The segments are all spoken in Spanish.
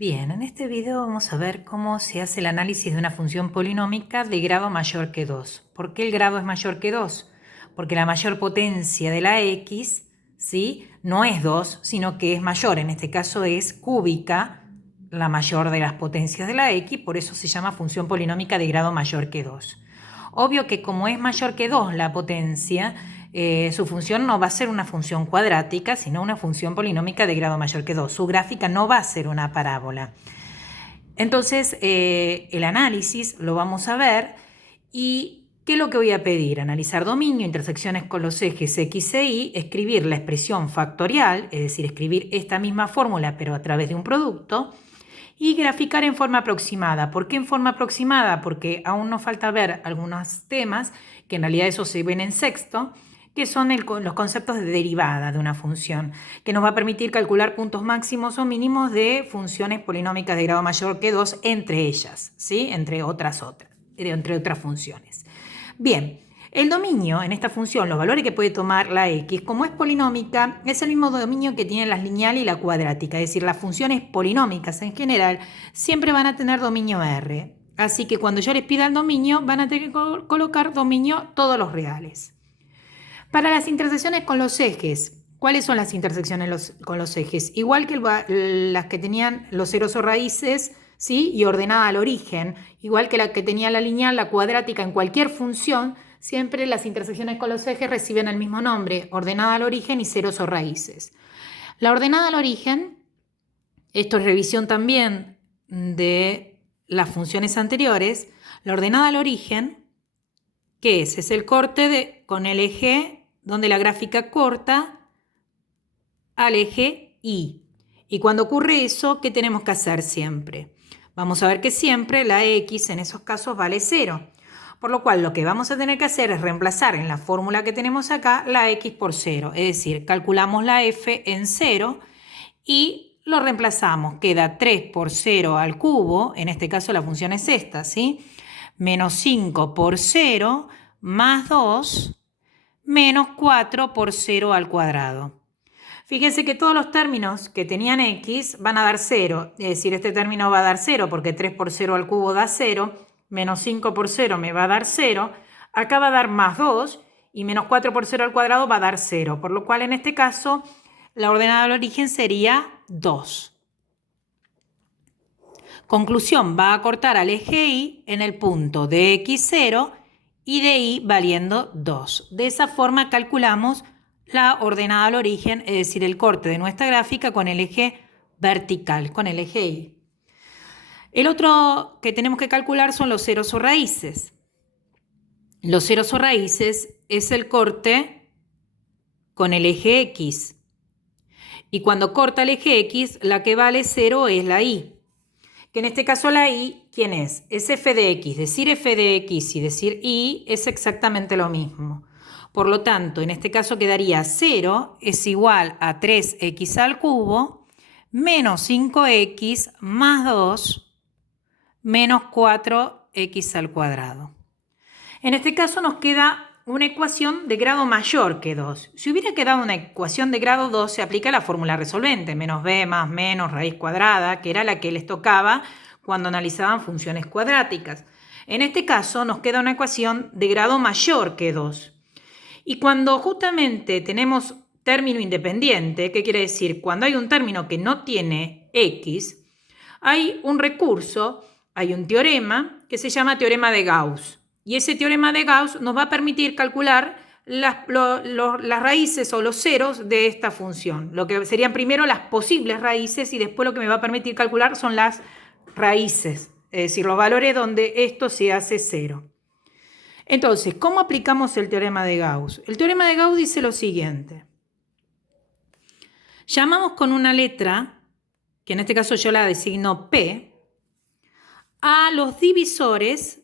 Bien, en este video vamos a ver cómo se hace el análisis de una función polinómica de grado mayor que 2. ¿Por qué el grado es mayor que 2? Porque la mayor potencia de la x, ¿sí?, no es 2, sino que es mayor. En este caso es cúbica, la mayor de las potencias de la x, por eso se llama función polinómica de grado mayor que 2. Obvio que como es mayor que 2 la potencia, su función no va a ser una función cuadrática, sino una función polinómica de grado mayor que 2. Su gráfica no va a ser una parábola. Entonces, el análisis lo vamos a ver. ¿Y qué es lo que voy a pedir? Analizar dominio, intersecciones con los ejes x e y, escribir la expresión factorial, es decir, escribir esta misma fórmula pero a través de un producto, y graficar en forma aproximada. ¿Por qué en forma aproximada? Porque aún nos falta ver algunos temas, que en realidad eso se ven en sexto, que son los conceptos de derivada de una función, que nos va a permitir calcular puntos máximos o mínimos de funciones polinómicas de grado mayor que 2 entre ellas, ¿sí?, entre otras funciones. Bien. El dominio en esta función, los valores que puede tomar la x, como es polinómica, es el mismo dominio que tienen las lineal y la cuadrática, es decir, las funciones polinómicas en general siempre van a tener dominio R. Así que cuando yo les pida el dominio, van a tener que colocar dominio todos los reales. Para las intersecciones con los ejes, ¿cuáles son las intersecciones con los ejes? Igual que las que tenían los ceros o raíces, ¿sí?, y ordenada al origen, igual que la que tenía la lineal, la cuadrática, en cualquier función, siempre las intersecciones con los ejes reciben el mismo nombre, ordenada al origen y ceros o raíces. La ordenada al origen, esto es revisión también de las funciones anteriores. La ordenada al origen, ¿qué es? Es el corte con el eje donde la gráfica corta al eje Y. Y cuando ocurre eso, ¿qué tenemos que hacer siempre? Vamos a ver que siempre la x en esos casos vale 0. Por lo cual lo que vamos a tener que hacer es reemplazar en la fórmula que tenemos acá la x por 0. Es decir, calculamos la f en 0 y lo reemplazamos. Queda 3 por 0 al cubo, en este caso la función es esta, ¿sí? Menos 5 por 0 más 2 menos 4 por 0 al cuadrado. Fíjense que todos los términos que tenían x van a dar 0, es decir, este término va a dar 0 porque 3 por 0 al cubo da 0, menos 5 por 0 me va a dar 0, acá va a dar más 2 y menos 4 por 0 al cuadrado va a dar 0, por lo cual en este caso la ordenada del origen sería 2. Conclusión, va a cortar al eje Y en el punto de x0 y de Y valiendo 2. De esa forma calculamos la ordenada al origen, es decir, el corte de nuestra gráfica con el eje vertical, con el eje Y. El otro que tenemos que calcular son los ceros o raíces. Los ceros o raíces es el corte con el eje X. Y cuando corta el eje X, la que vale 0 es la Y. Que en este caso la Y, ¿quién es? Es f de x. Decir f de x y decir y es exactamente lo mismo. Por lo tanto, en este caso quedaría 0 es igual a 3x al cubo menos 5x más 2 menos 4x al cuadrado. En este caso nos queda una ecuación de grado mayor que 2. Si hubiera quedado una ecuación de grado 2, se aplica la fórmula resolvente, menos b más menos raíz cuadrada, que era la que les tocaba cuando analizaban funciones cuadráticas. En este caso nos queda una ecuación de grado mayor que 2. Y cuando justamente tenemos término independiente, ¿qué quiere decir? Cuando hay un término que no tiene x, hay un recurso, hay un teorema que se llama teorema de Gauss. Y ese teorema de Gauss nos va a permitir calcular las raíces o los ceros de esta función. Lo que serían primero las posibles raíces y después lo que me va a permitir calcular son las raíces, es decir, los valores donde esto se hace 0. Entonces, ¿cómo aplicamos el teorema de Gauss? El teorema de Gauss dice lo siguiente. Llamamos con una letra, que en este caso yo la designo P, a los divisores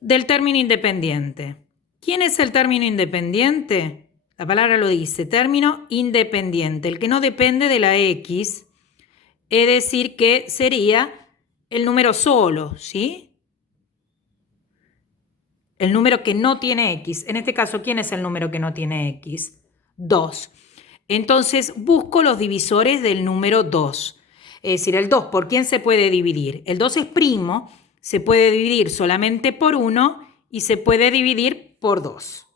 del término independiente. ¿Quién es el término independiente? La palabra lo dice, término independiente, el que no depende de la x, es decir, que sería el número solo, ¿sí? El número que no tiene x. En este caso, ¿quién es el número que no tiene x? 2. Entonces, busco los divisores del número 2. Es decir, el 2, ¿por quién se puede dividir? El 2 es primo, se puede dividir solamente por 1 y se puede dividir por 2.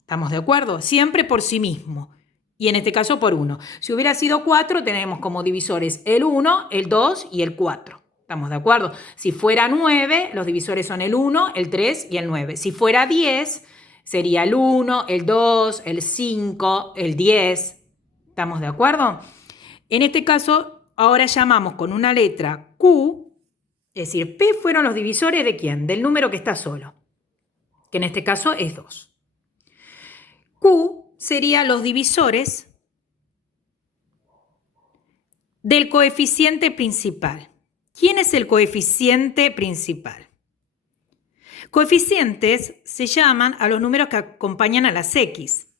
¿Estamos de acuerdo? Siempre por sí mismo. Y en este caso por 1. Si hubiera sido 4, tenemos como divisores el 1, el 2 y el 4. ¿Estamos de acuerdo? Si fuera 9, los divisores son el 1, el 3 y el 9. Si fuera 10, sería el 1, el 2, el 5, el 10. ¿Estamos de acuerdo? En este caso, ahora llamamos con una letra Q, es decir, P fueron los divisores ¿de quién? Del número que está solo, que en este caso es 2. Q serían los divisores del coeficiente principal. ¿Quién es el coeficiente principal? Coeficientes se llaman a los números que acompañan a las X.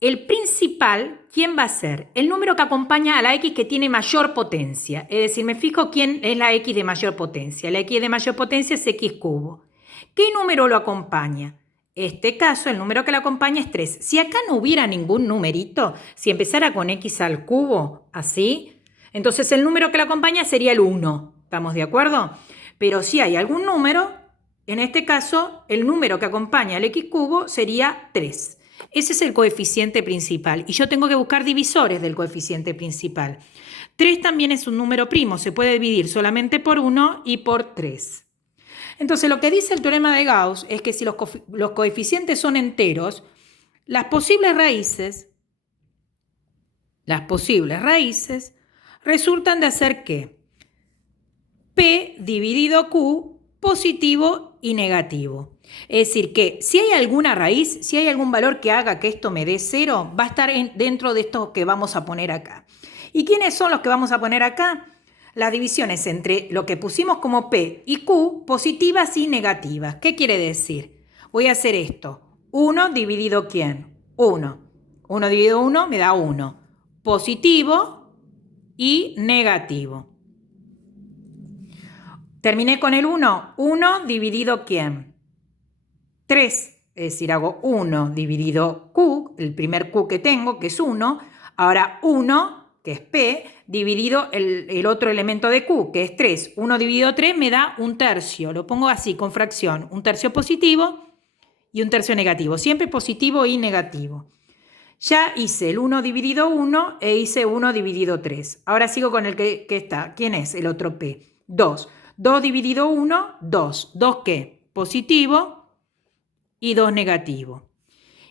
El principal, ¿quién va a ser? El número que acompaña a la X que tiene mayor potencia. Es decir, me fijo quién es la X de mayor potencia. La X de mayor potencia es X cubo. ¿Qué número lo acompaña? En este caso, el número que lo acompaña es 3. Si acá no hubiera ningún numerito, si empezara con X al cubo, así, entonces el número que lo acompaña sería el 1. ¿Estamos de acuerdo? Pero si hay algún número, en este caso, el número que acompaña al X cubo sería 3. Ese es el coeficiente principal. Y yo tengo que buscar divisores del coeficiente principal. 3 también es un número primo. Se puede dividir solamente por 1 y por 3. Entonces, lo que dice el teorema de Gauss es que si los coeficientes son enteros, las posibles raíces resultan de hacer ¿qué? P dividido Q positivo y negativo. Es decir, que si hay alguna raíz, si hay algún valor que haga que esto me dé 0, va a estar dentro de esto que vamos a poner acá. ¿Y quiénes son los que vamos a poner acá? Las divisiones entre lo que pusimos como P y Q, positivas y negativas. ¿Qué quiere decir? Voy a hacer esto. 1 dividido ¿quién? 1. 1 dividido 1 me da 1. Positivo y negativo. Terminé con el 1. 1 dividido ¿quién? 3. Es decir, hago 1 dividido Q, el primer Q que tengo, que es 1. Ahora 1, que es P, dividido el otro elemento de Q, que es 3. 1 dividido 3 me da 1/3. Lo pongo así, con fracción. 1/3 positivo y 1/3 negativo. Siempre positivo y negativo. Ya hice el 1 dividido 1 e hice 1 dividido 3. Ahora sigo con el que está. ¿Quién es el otro P? 2. 2 dividido 1, 2. ¿2 qué? Positivo y 2 negativo.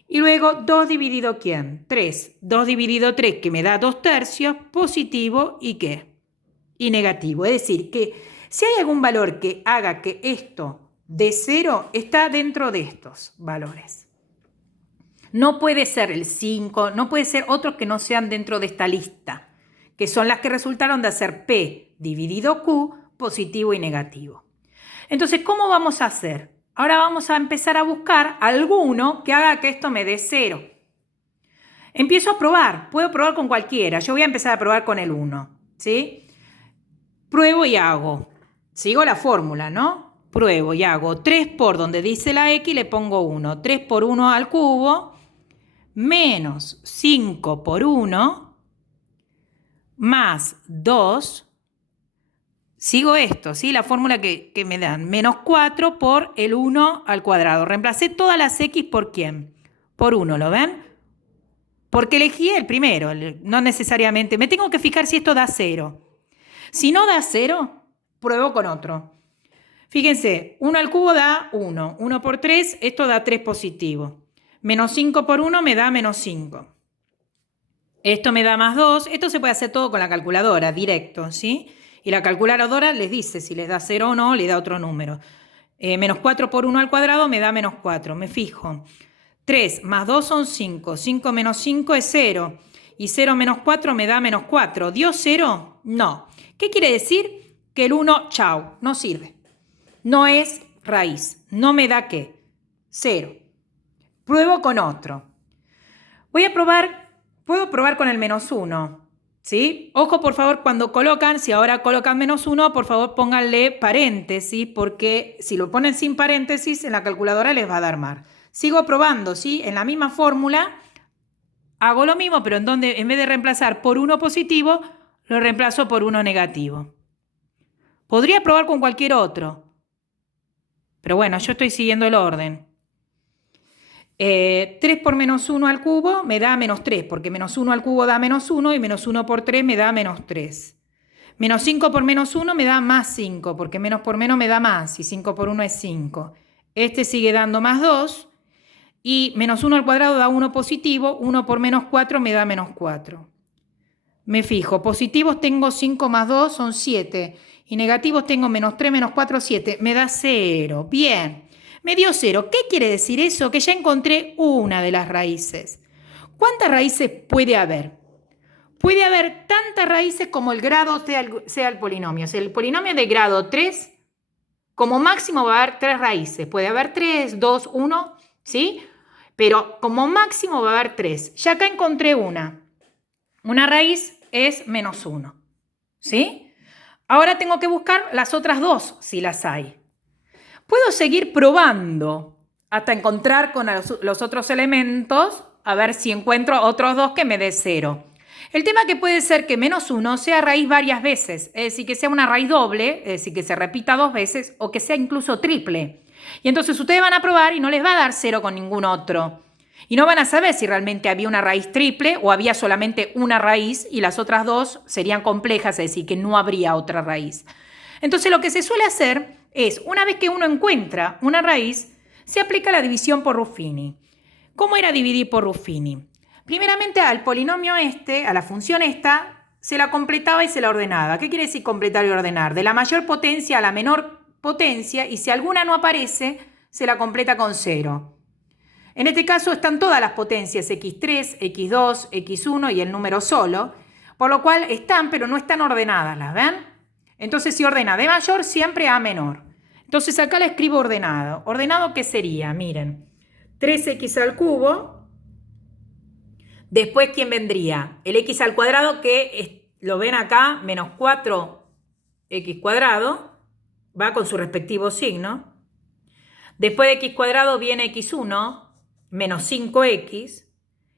Y luego 2 dividido ¿quién? 3. 2 dividido 3 que me da 2/3, positivo y ¿qué? Y negativo. Es decir, que si hay algún valor que haga que esto dé 0, está dentro de estos valores. No puede ser el 5, no puede ser otros que no sean dentro de esta lista, que son las que resultaron de hacer P dividido Q, positivo y negativo. Entonces, ¿cómo vamos a hacer? Ahora vamos a empezar a buscar alguno que haga que esto me dé 0. Empiezo a probar. Puedo probar con cualquiera. Yo voy a empezar a probar con el 1. ¿Sí? Pruebo y hago. Sigo la fórmula, ¿no? Pruebo y hago 3 por donde dice la X, le pongo 1. 3 por 1 al cubo, menos 5 por 1, más 2. Sigo esto, ¿sí? La fórmula que me dan. Menos 4 por el 1 al cuadrado. Reemplacé todas las X por ¿quién? Por 1, ¿lo ven? Porque elegí el primero, no necesariamente. Me tengo que fijar si esto da 0. Si no da 0, pruebo con otro. Fíjense, 1 al cubo da 1. 1 por 3, esto da 3 positivo. Menos 5 por 1 me da menos 5. Esto me da más 2. Esto se puede hacer todo con la calculadora, directo, ¿sí? Y la calculadora les dice si les da 0 o no, le da otro número. Menos 4 por 1 al cuadrado me da menos 4. Me fijo. 3 más 2 son 5. 5 menos 5 es 0. Y 0 menos 4 me da menos 4. ¿Dio 0? No. ¿Qué quiere decir? Que el 1, chau, no sirve. No es raíz. No me da ¿qué? 0. Pruebo con otro. Puedo probar con el menos 1. ¿Sí? Ojo, por favor, cuando colocan, si ahora colocan menos 1, por favor pónganle paréntesis, porque si lo ponen sin paréntesis, en la calculadora les va a dar mal. Sigo probando, ¿sí? En la misma fórmula hago lo mismo, pero en vez de reemplazar por 1 positivo, lo reemplazo por 1 negativo. Podría probar con cualquier otro, pero bueno, yo estoy siguiendo el orden. 3 por menos 1 al cubo me da menos 3, porque menos 1 al cubo da menos 1 y menos 1 por 3 me da menos 3. Menos 5 por menos 1 me da más 5, porque menos por menos me da más, y 5 por 1 es 5. Este sigue dando más 2, y menos 1 al cuadrado da 1 positivo, 1 por menos 4 me da menos 4. Me fijo, positivos tengo 5 más 2 son 7, y negativos tengo menos 3 menos 4, 7, me da 0. Bien. Me dio 0. ¿Qué quiere decir eso? Que ya encontré una de las raíces. ¿Cuántas raíces puede haber? Puede haber tantas raíces como el grado sea el polinomio. Si el polinomio es de grado 3, como máximo va a haber 3 raíces. Puede haber 3, 2, 1, ¿sí? Pero como máximo va a haber 3. Ya acá encontré una. Una raíz es menos 1, ¿sí? Ahora tengo que buscar las otras dos, si las hay. Puedo seguir probando hasta encontrar con los otros elementos, a ver si encuentro otros dos que me dé 0. El tema que puede ser que menos 1 sea raíz varias veces, es decir, que sea una raíz doble, es decir, que se repita 2 veces, o que sea incluso triple. Y entonces ustedes van a probar y no les va a dar 0 con ningún otro. Y no van a saber si realmente había una raíz triple o había solamente una raíz y las otras dos serían complejas, es decir, que no habría otra raíz. Entonces lo que se suele hacer es, una vez que uno encuentra una raíz, se aplica la división por Ruffini. ¿Cómo era dividir por Ruffini? Primeramente al polinomio a la función esta, se la completaba y se la ordenaba. ¿Qué quiere decir completar y ordenar? De la mayor potencia a la menor potencia, y si alguna no aparece, se la completa con 0. En este caso están todas las potencias, x3, x2, x1 y el número solo, por lo cual están, pero no están ordenadas, ¿las ven? Entonces se ordena de mayor siempre a menor. Entonces acá la escribo ordenado. ¿Ordenado qué sería? Miren, 3x al cubo. Después, ¿quién vendría? El x al cuadrado, que lo ven acá, menos 4x cuadrado, va con su respectivo signo. Después de x cuadrado viene x1, menos 5x.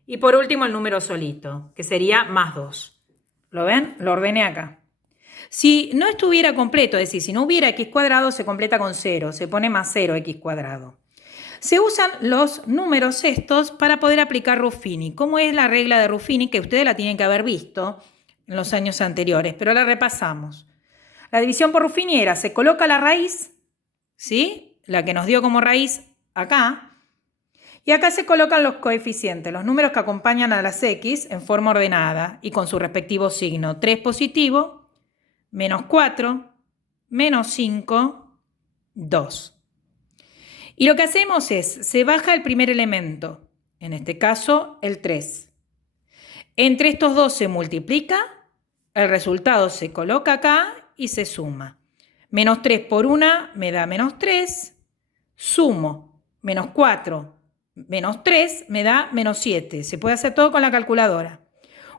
Y por último el número solito, que sería más 2. ¿Lo ven? Lo ordené acá. Si no estuviera completo, es decir, si no hubiera x cuadrado, se completa con 0, se pone más 0x cuadrado. Se usan los números estos para poder aplicar Ruffini. ¿Cómo es la regla de Ruffini? Que ustedes la tienen que haber visto en los años anteriores, pero la repasamos. La división por Ruffini era, se coloca la raíz, ¿sí? La que nos dio como raíz acá, y acá se colocan los coeficientes, los números que acompañan a las x en forma ordenada y con su respectivo signo. 3 positivo, menos 4, menos 5, 2. Y lo que hacemos es, se baja el primer elemento, en este caso el 3. Entre estos dos se multiplica, el resultado se coloca acá y se suma. Menos 3 por 1 me da menos 3, sumo menos 4, menos 3 me da menos 7. Se puede hacer todo con la calculadora.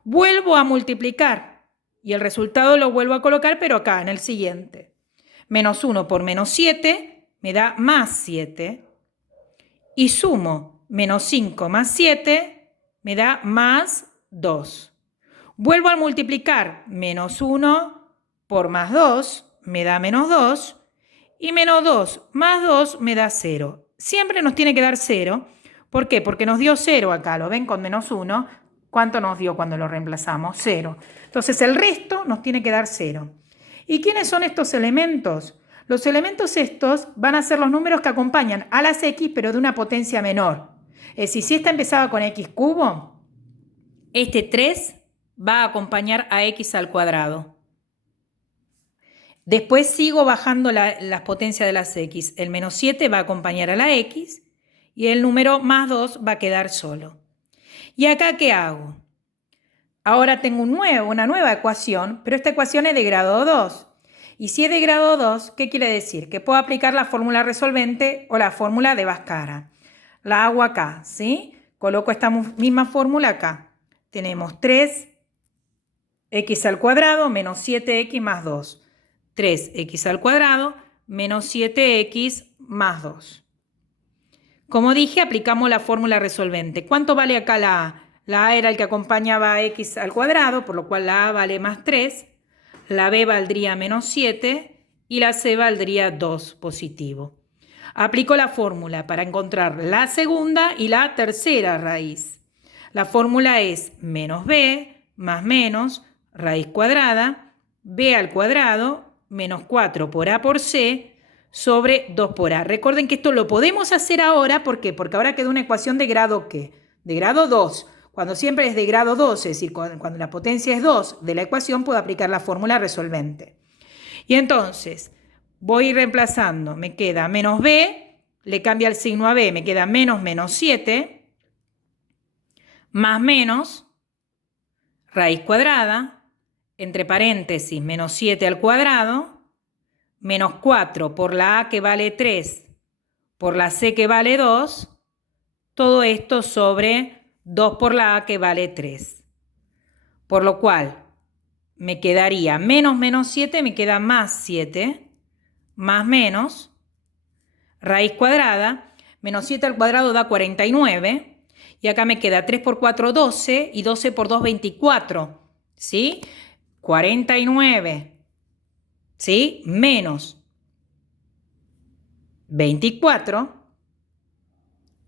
Vuelvo a multiplicar y el resultado lo vuelvo a colocar, pero acá, en el siguiente. Menos 1 por menos 7 me da más 7. Y sumo menos 5 más 7 me da más 2. Vuelvo a multiplicar. Menos 1 por más 2 me da menos 2. Y menos 2 más 2 me da 0. Siempre nos tiene que dar 0. ¿Por qué? Porque nos dio 0 acá. ¿Lo ven con menos 1? ¿Cuánto nos dio cuando lo reemplazamos? 0. Entonces el resto nos tiene que dar 0. ¿Y quiénes son estos elementos? Los elementos estos van a ser los números que acompañan a las x, pero de una potencia menor. Es decir, si esta empezaba con x cubo, este 3 va a acompañar a x al cuadrado. Después sigo bajando las potencias de las x. El menos 7 va a acompañar a la x y el número más 2 va a quedar solo. ¿Y acá qué hago? Ahora tengo una nueva ecuación, pero esta ecuación es de grado 2. Y si es de grado 2, ¿qué quiere decir? Que puedo aplicar la fórmula resolvente o la fórmula de Bhaskara. La hago acá, ¿sí? Coloco esta misma fórmula acá. Tenemos 3x al cuadrado menos 7x más 2. 3x al cuadrado menos 7x más 2. Como dije, aplicamos la fórmula resolvente. ¿Cuánto vale acá la A? La A era el que acompañaba a x al cuadrado, por lo cual la A vale más 3, la B valdría menos 7 y la C valdría 2 positivo. Aplico la fórmula para encontrar la segunda y la tercera raíz. La fórmula es menos b más menos raíz cuadrada, b al cuadrado menos 4 por a por c sobre 2 por a. Recuerden que esto lo podemos hacer ahora, ¿por qué? Porque ahora queda una ecuación de grado ¿qué? De grado 2. Cuando siempre es de grado 2, es decir, cuando la potencia es 2 de la ecuación, puedo aplicar la fórmula resolvente. Y entonces, voy reemplazando, me queda menos b, le cambia el signo a b, me queda menos menos 7, más menos, raíz cuadrada, entre paréntesis, menos 7 al cuadrado, menos 4 por la a que vale 3, por la c que vale 2, todo esto sobre 2 por la a que vale 3. Por lo cual, me quedaría menos menos 7, me queda más 7, más menos, raíz cuadrada, menos 7 al cuadrado da 49, y acá me queda 3 por 4, 12, y 12 por 2, 24, ¿sí? 49, ¿sí? Menos 24,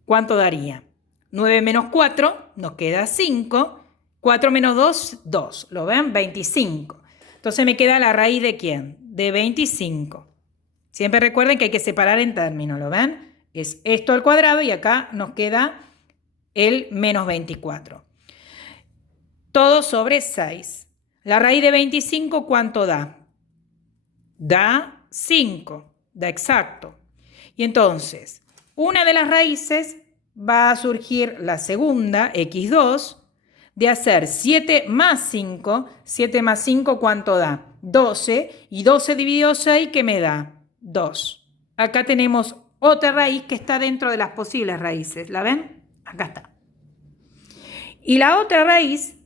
¿cuánto daría? 9 menos 4, nos queda 5, 4 menos 2, 2, ¿lo ven? 25. Entonces me queda la raíz ¿de quién? De 25. Siempre recuerden que hay que separar en términos, ¿lo ven? Es esto al cuadrado y acá nos queda el menos 24. Todo sobre 6. La raíz de 25, ¿cuánto da? Da 5, da exacto. Y entonces, una de las raíces va a surgir la segunda, x2, de hacer 7 más 5. 7 más 5, ¿cuánto da? 12. Y 12 dividido 6, ¿qué me da? 2. Acá tenemos otra raíz que está dentro de las posibles raíces. ¿La ven? Acá está. Y la otra raíz,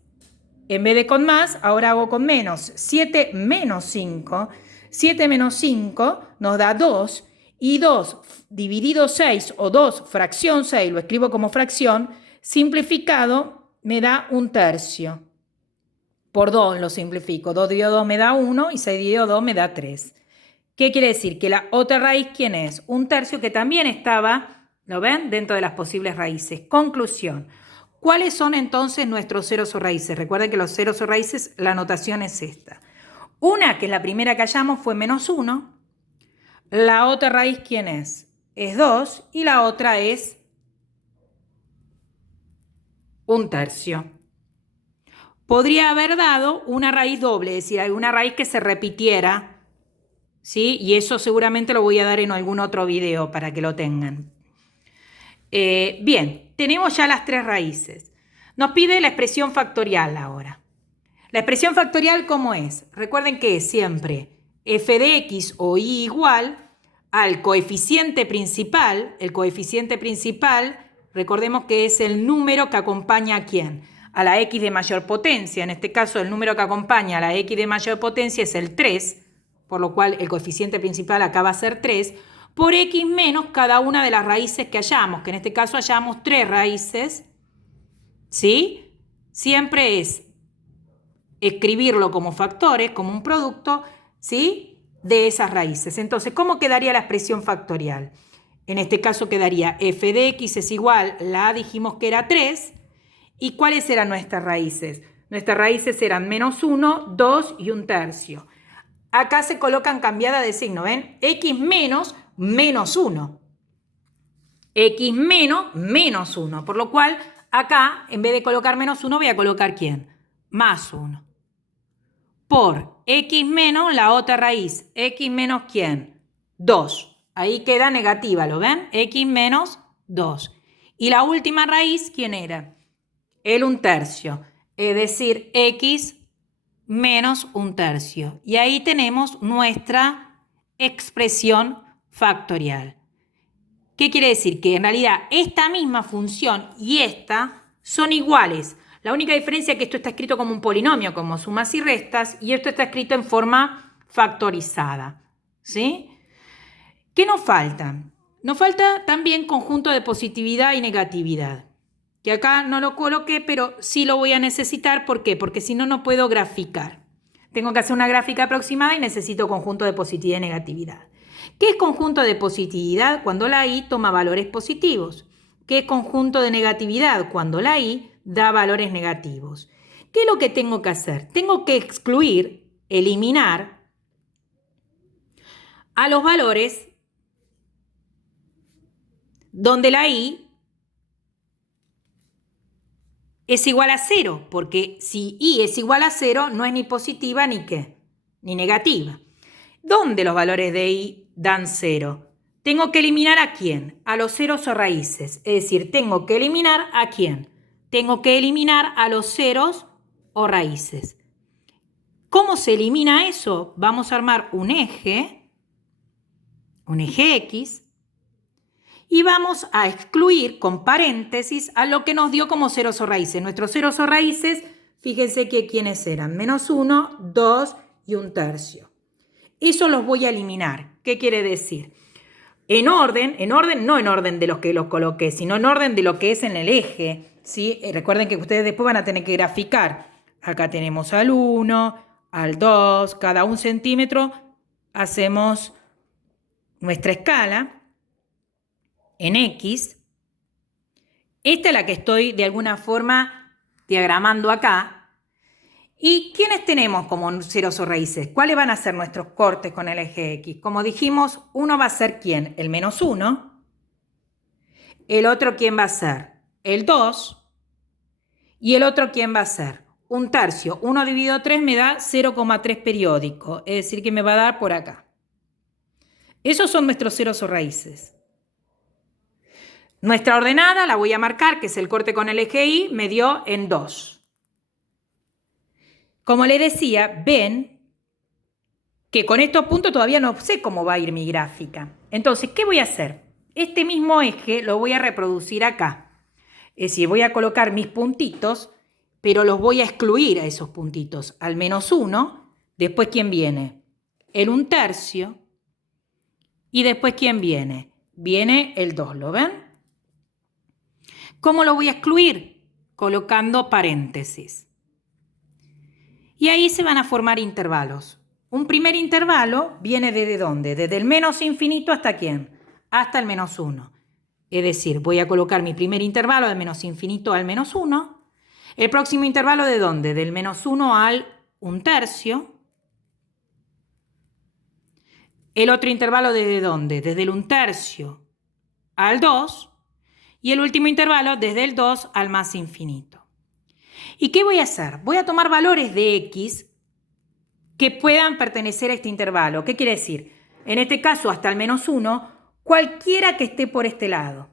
en vez de con más, ahora hago con menos. 7 menos 5. 7 menos 5 nos da 2. Y 2 dividido 6 o 2 fracción 6, lo escribo como fracción, simplificado me da 1/3. Por 2 lo simplifico. 2 dividido 2 me da 1 y 6 dividido 2 me da 3. ¿Qué quiere decir? Que la otra raíz, ¿quién es? 1/3, que también estaba, ¿lo ven? Dentro de las posibles raíces. Conclusión. ¿Cuáles son entonces nuestros ceros o raíces? Recuerden que los ceros o raíces, la notación es esta. Una, que es la primera que hallamos, fue menos 1. La otra raíz, ¿quién es? Es 2 y la otra es 1/3. Podría haber dado una raíz doble, es decir, alguna raíz que se repitiera, ¿sí? Y eso seguramente lo voy a dar en algún otro video para que lo tengan. Bien, tenemos ya las 3 raíces. Nos pide la expresión factorial ahora. La expresión factorial, ¿cómo es? Recuerden que es siempre f de x o y igual al coeficiente principal. El coeficiente principal, recordemos que es el número que acompaña a ¿quién? A la x de mayor potencia. En este caso, el número que acompaña a la x de mayor potencia es el 3, por lo cual el coeficiente principal acá va a ser 3, por x menos cada una de las raíces que hallamos, que en este caso hallamos 3 raíces, ¿sí? Siempre es escribirlo como factores, como un producto, ¿sí? De esas raíces. Entonces, ¿cómo quedaría la expresión factorial? En este caso quedaría f de x es igual, la a dijimos que era 3, ¿y cuáles eran nuestras raíces? Nuestras raíces eran menos 1, 2 y 1/3. Acá se colocan cambiadas de signo, ¿ven? X menos, menos 1. X menos, menos 1. Por lo cual, acá, en vez de colocar menos 1, voy a colocar ¿quién? Más 1. Por x menos la otra raíz. X menos ¿quién? 2. Ahí queda negativa, ¿lo ven? X menos 2. Y la última raíz, ¿quién era? El 1/3. Es decir, x menos 1/3. Y ahí tenemos nuestra expresión factorial. ¿Qué quiere decir? Que en realidad esta misma función y esta son iguales. La única diferencia es que esto está escrito como un polinomio, como sumas y restas, y esto está escrito en forma factorizada. ¿Sí? ¿Qué nos falta? Nos falta también conjunto de positividad y negatividad. que acá no lo coloqué, pero sí lo voy a necesitar. ¿Por qué? Porque si no, no puedo graficar. Tengo que hacer una gráfica aproximada y necesito conjunto de positividad y negatividad. ¿Qué es conjunto de positividad? Cuando la i toma valores positivos. ¿Qué es conjunto de negatividad? Cuando la i da valores negativos. ¿Qué es lo que tengo que hacer? Tengo que excluir, eliminar a los valores donde la i es igual a 0, porque si i es igual a 0 no es ni positiva ni qué, ni negativa. ¿Dónde los valores de i dan 0? Tengo que eliminar ¿a quién? A los ceros o raíces. Es decir, tengo que eliminar ¿a quién? Tengo que eliminar a los ceros o raíces. ¿Cómo se elimina eso? Vamos a armar un eje X, y vamos a excluir con paréntesis a lo que nos dio como ceros o raíces. Nuestros ceros o raíces, fíjense que quiénes eran, -1, 2 y 1/3. Eso los voy a eliminar. ¿Qué quiere decir? En orden, no en orden de los que los coloqué, sino en orden de lo que es en el eje, ¿sí? Recuerden que ustedes después van a tener que graficar. Acá tenemos al 1, al 2, cada 1 centímetro hacemos nuestra escala en X. Esta es la que estoy de alguna forma diagramando acá. ¿Y quiénes tenemos como ceros o raíces? ¿Cuáles van a ser nuestros cortes con el eje X? Como dijimos, uno va a ser ¿quién? El -1. El otro ¿quién va a ser? El 2. Y el otro ¿quién va a ser? 1/3. 1 dividido 3 me da 0,3 periódico. Es decir, que me va a dar por acá. Esos son nuestros ceros o raíces. Nuestra ordenada la voy a marcar, que es el corte con el eje Y, me dio en 2. Como le decía, ven que con estos puntos todavía no sé cómo va a ir mi gráfica. Entonces, ¿qué voy a hacer? Este mismo eje lo voy a reproducir acá. Es decir, voy a colocar mis puntitos, pero los voy a excluir a esos puntitos. Al -1, después ¿quién viene? El 1/3. Y después ¿quién viene? Viene el 2, ¿lo ven? ¿Cómo lo voy a excluir? Colocando paréntesis. Y ahí se van a formar intervalos. Un primer intervalo viene ¿desde dónde? Desde el menos infinito hasta ¿quién? Hasta el -1. Es decir, voy a colocar mi primer intervalo de menos infinito al -1. El próximo intervalo ¿de dónde? Del -1 al 1/3. El otro intervalo ¿desde dónde? Desde el 1/3 al 2. Y el último intervalo desde el 2 al más infinito. ¿Y qué voy a hacer? Voy a tomar valores de X que puedan pertenecer a este intervalo. ¿Qué quiere decir? En este caso, hasta el -1, cualquiera que esté por este lado.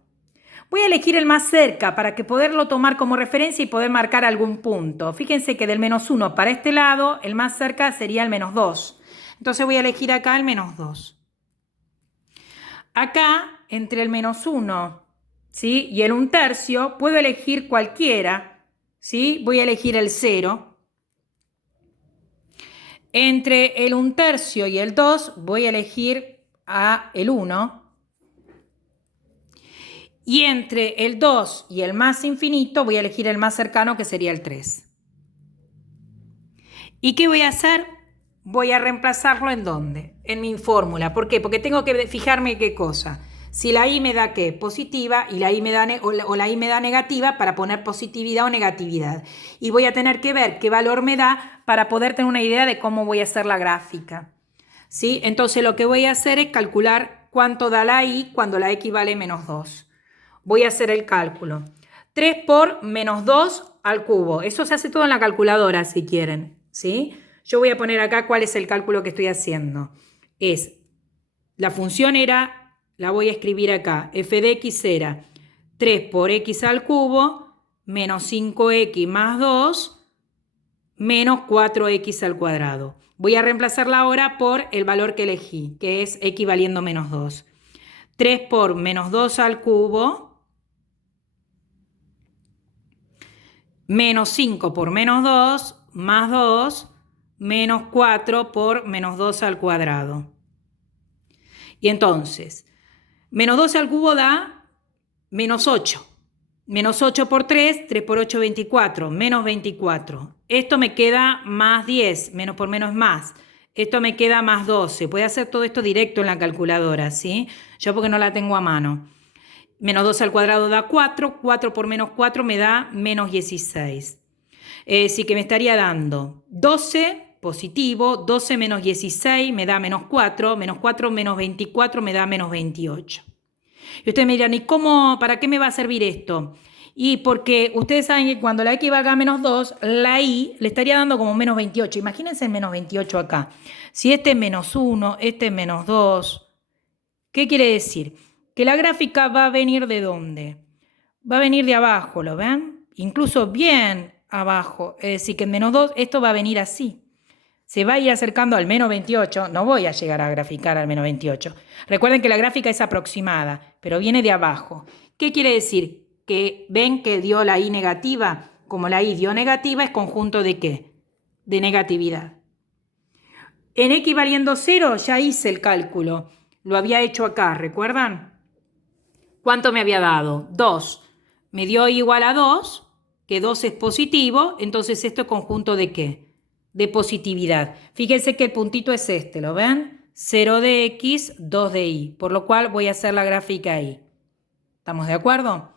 Voy a elegir el más cerca para que poderlo tomar como referencia y poder marcar algún punto. Fíjense que del -1 para este lado, el más cerca sería el -2. Entonces voy a elegir acá el -2. Acá, entre el -1, ¿sí? y el 1/3, puedo elegir cualquiera. ¿Sí? Voy a elegir el 0. Entre el 1/3 y el 2 voy a elegir el 1. Y entre el 2 y el más infinito voy a elegir el más cercano, que sería el 3. ¿Y qué voy a hacer? Voy a reemplazarlo ¿en dónde? En mi fórmula. ¿Por qué? Porque tengo que fijarme qué cosa. Si la i me da ¿qué? Positiva y la i me da la i me da negativa, para poner positividad o negatividad. Y voy a tener que ver qué valor me da para poder tener una idea de cómo voy a hacer la gráfica. ¿Sí? Entonces lo que voy a hacer es calcular cuánto da la i cuando la x vale -2. Voy a hacer el cálculo. 3 por -2 al cubo. Eso se hace todo en la calculadora si quieren. ¿Sí? Yo voy a poner acá cuál es el cálculo que estoy haciendo. La función era... La voy a escribir acá. F de x era 3 por x al cubo menos 5x más 2 menos 4x al cuadrado. Voy a reemplazarla ahora por el valor que elegí, que es x valiendo -2. 3 por -2 al cubo menos 5 por -2 más 2 menos 4 por -2 al cuadrado. Y entonces... -12 al cubo da -8. Menos 8 por 3, 3 por 8, 24, menos 24. Esto me queda más 10, menos por menos más. Esto me queda más 12. Puede hacer todo esto directo en la calculadora, ¿sí? Yo porque no la tengo a mano. Menos 12 al cuadrado da 4, 4 por menos 4 me da menos 16. Así que me estaría dando 12 positivo, 12 menos 16 me da menos 4 menos 24 me da menos 28. Y ustedes me dirán, ¿y cómo, para qué me va a servir esto? Y porque ustedes saben que cuando la X valga a menos 2, la Y le estaría dando como menos 28. Imagínense el menos 28 acá. Si este es menos 1, este es menos 2, ¿qué quiere decir? Que la gráfica va a venir ¿de dónde? Va a venir de abajo, ¿lo ven? Incluso bien abajo. Es decir, que en menos 2 esto va a venir así. Se va a ir acercando al menos 28. No voy a llegar a graficar al menos 28. Recuerden que la gráfica es aproximada, pero viene de abajo. ¿Qué quiere decir? Que ven que dio la Y negativa. Como la Y dio negativa, ¿es conjunto de qué? De negatividad. En X valiendo 0 ya hice el cálculo. Lo había hecho acá, ¿recuerdan? ¿Cuánto me había dado? 2. Me dio igual a 2, que 2 es positivo, entonces esto es conjunto de ¿qué? De positividad. Fíjense que el puntito es este, ¿lo ven? 0 de X, 2 de Y, por lo cual voy a hacer la gráfica ahí. ¿Estamos de acuerdo?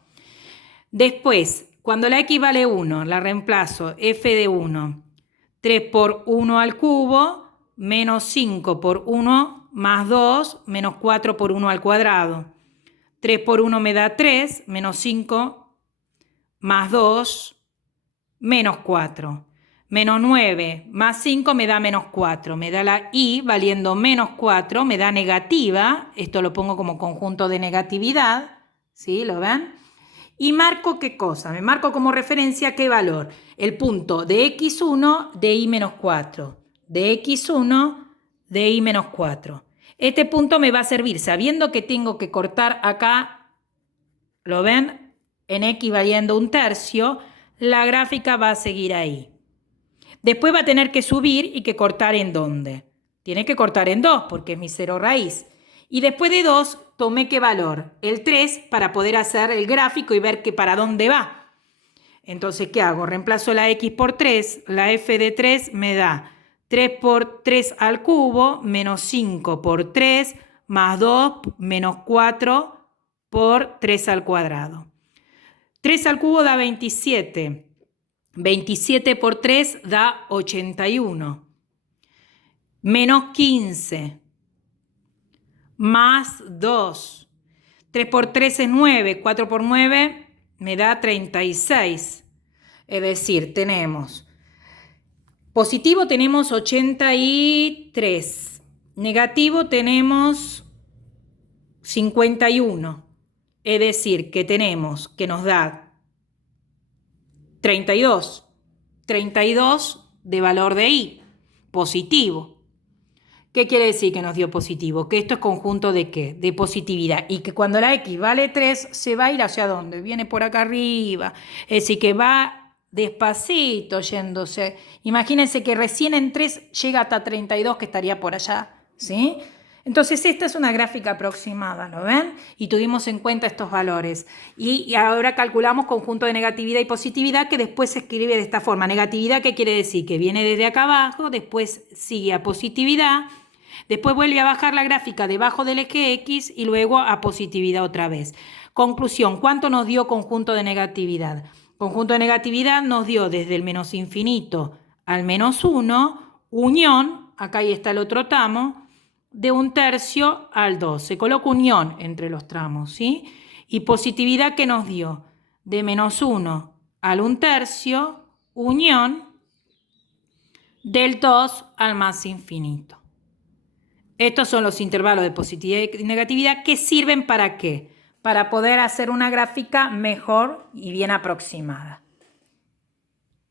Después, cuando la X vale 1, la reemplazo, f de 1, 3 por 1 al cubo, menos 5 por 1 más 2, menos 4 por 1 al cuadrado. 3 por 1 me da 3, menos 5 más 2, menos 4. Menos 9 más 5 me da menos 4. Me da la Y valiendo menos 4, me da negativa. Esto lo pongo como conjunto de negatividad. ¿Sí? ¿Lo ven? Y marco ¿qué cosa? Me marco como referencia ¿qué valor? El punto de X1 de Y menos 4. De X1 de Y menos 4. Este punto me va a servir sabiendo que tengo que cortar acá, ¿lo ven? En X valiendo 1/3, la gráfica va a seguir ahí. Después va a tener que subir y que cortar en ¿dónde? Tiene que cortar en 2 porque es mi 0 raíz. Y después de 2 tomé ¿qué valor? El 3 para poder hacer el gráfico y ver que para dónde va. Entonces, ¿qué hago? Reemplazo la X por 3, la F de 3 me da 3 por 3 al cubo, menos 5 por 3, más 2, menos 4 por 3 al cuadrado. 3 al cubo da 27. 27 por 3 da 81. Menos 15. Más 2. 3 por 3 es 9. 4 por 9 me da 36. Es decir, tenemos positivo tenemos 83. Negativo tenemos 51. Es decir, que tenemos que nos da 32. 32 de valor de Y. Positivo. ¿Qué quiere decir que nos dio positivo? Que esto es conjunto de ¿qué? De positividad. Y que cuando la X vale 3, se va a ir hacia dónde? Viene por acá arriba. Es decir, que va despacito yéndose. Imagínense que recién en 3 llega hasta 32, que estaría por allá. ¿Sí? Entonces esta es una gráfica aproximada, ¿lo ven? Y tuvimos en cuenta estos valores. Y ahora calculamos conjunto de negatividad y positividad, que después se escribe de esta forma. Negatividad, ¿qué quiere decir? Que viene desde acá abajo, después sigue a positividad, después vuelve a bajar la gráfica debajo del eje X y luego a positividad otra vez. Conclusión, ¿cuánto nos dio conjunto de negatividad? Conjunto de negatividad nos dio desde el menos infinito al menos 1, unión, acá ahí está el otro tramo, de 1/3 al 2. Se coloca unión entre los tramos, ¿sí? Y positividad que nos dio de menos 1 al 1/3, unión del 2 al más infinito. Estos son los intervalos de positividad y negatividad que sirven ¿para qué? Para poder hacer una gráfica mejor y bien aproximada.